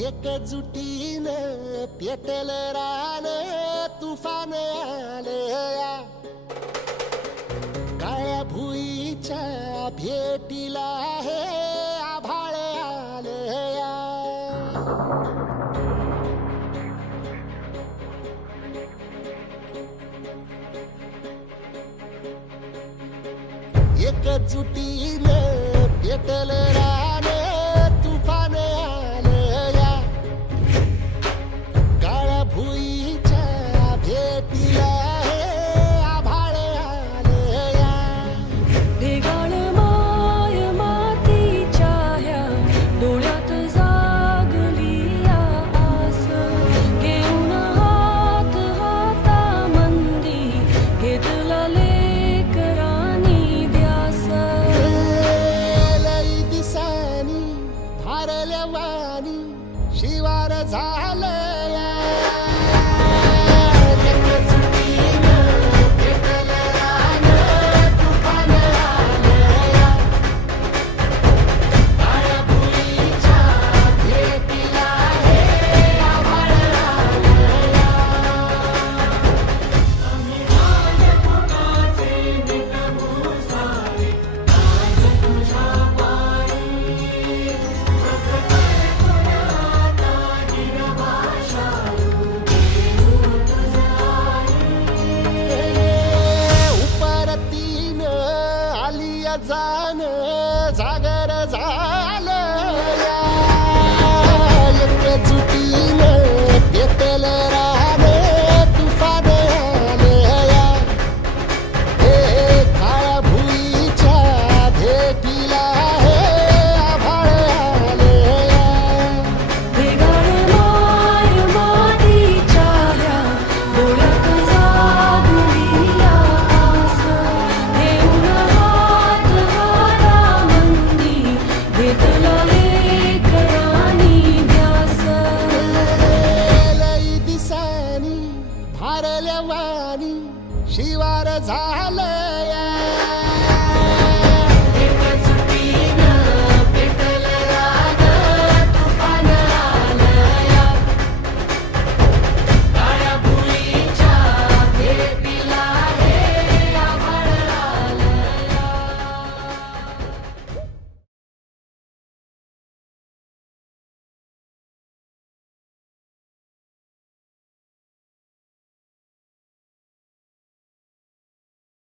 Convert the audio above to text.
एकजुटीन पेटल रान तुफान आलया काळ्या भुईच्या भेटीला हे आभाळ आले आलया एकजुटीन पेटल शिवार झालं. जान जागर झाल भारल्या वाणी शिवार झालया.